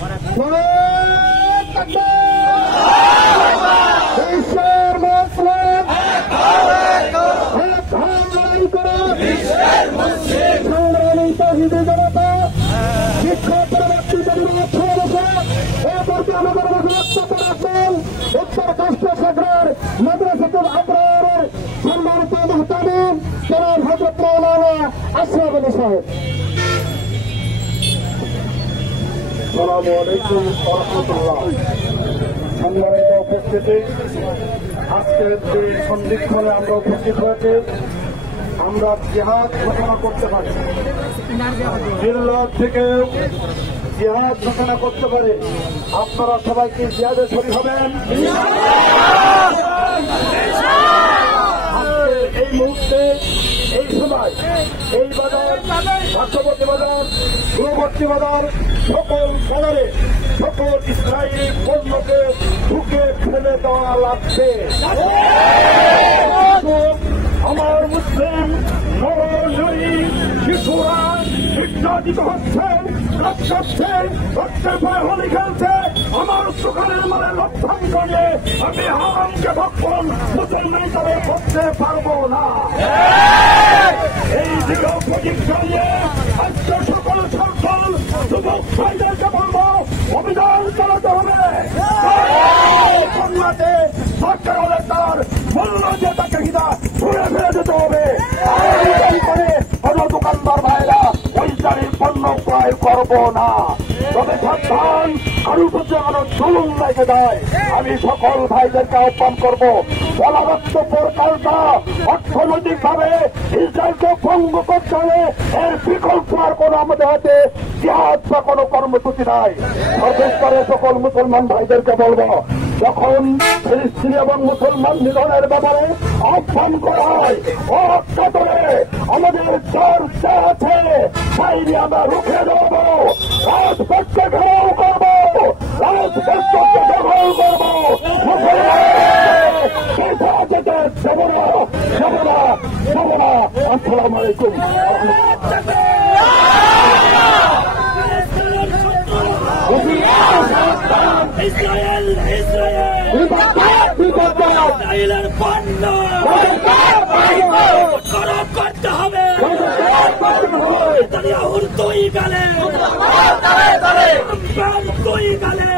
বিশ্বের মুসলিম সংগ্রামী তৌহিদি জনতা বিক্ষোভ পরবর্তী এরপরকে আমাদের লক্ষ্য করেছেন উত্তর কষ্ট সাগরের মাদ্রাসাতুল আবরারের সম্মানিত মুহতামিম জনাব হযরত মাওলানা আশরাফ আলী সাহেব। আসসালামু আলাইকুম ওয়া রাহমাতুল্লাহ। সম্মানিত উপস্থিতি, আজকের যে সন্ধিক্ষণে আমরা উপস্থিত হয়েছে, আমরা জিহাদ ঘোষণা করতে পারি, জিল্লাত থেকে জিহাদ ঘোষণা করতে পারে। আপনারা সবাইকে জিহাদে শরীক হবেন। এই মুহূর্তে, এই সময়, এই বাজার, পার্শ্ববর্তী বাজার, দূরবর্তী বাজার, সকল বাজারে সকল ইসরায়েলি পণ্যকে ঢুকে ফেলে দেওয়া লাগছে। আমার মুসলিম নর-নারী শিশুরা নির্যাতিত হচ্ছে, রক্তাচ্ছে, রক্তের ভয়ে হোলি খেলছে। আমার দোকানের মানে লভ্যাংশ নিয়ে আমি হারামকে ভক্ষণ মুসলমান হিসাবে করতে পারবো না। এই দিকেও প্রতিজ্ঞা নিয়ে আজকে সকল সরকার যুবক ভাইদেরকে বলবো, অভিযান চালাতে হবে। বাংলাতে সরকার হলে তার মূল্য যে তাকে হিদা ঘুরে ফেলে দিতে হবে। দোকানদার ভাইরা ওই জারির পণ্য ক্রয় করবো না। তবে সাবধান, কারোর প্রতি যেন জুলুম লেগে যায়। আমি সকল ভাইদেরকে আহ্বান করবো, বলবৎসপর কালটা অর্থনৈতিক ভাবে ইসরায়েলকে ভঙ্গ করতে হবে। এর বিকল্প আর কোনো আমাদের হাতে জিহাদ বা কোনো কর্মসূচি নাই। সর্বেশ করে সকল মুসলমান ভাইদেরকে বলবো, যখন ফিলিস্তিনি এবং মুসলমান নিধনের ব্যাপারে আহ্বান করা হয়, অকাতরে আমাদের চর্চা আছে, বাইরে আমরা রুখে দেবো, রাজপথকে ঘেরাও করবো, রাজপথকে দখল করবো। আসসালামু আলাইকুম। ইসরায়েল ইসরায়েলের পণ্য করব করতে হবে। নেতানিয়াহুর দুই গালে, দুই গালে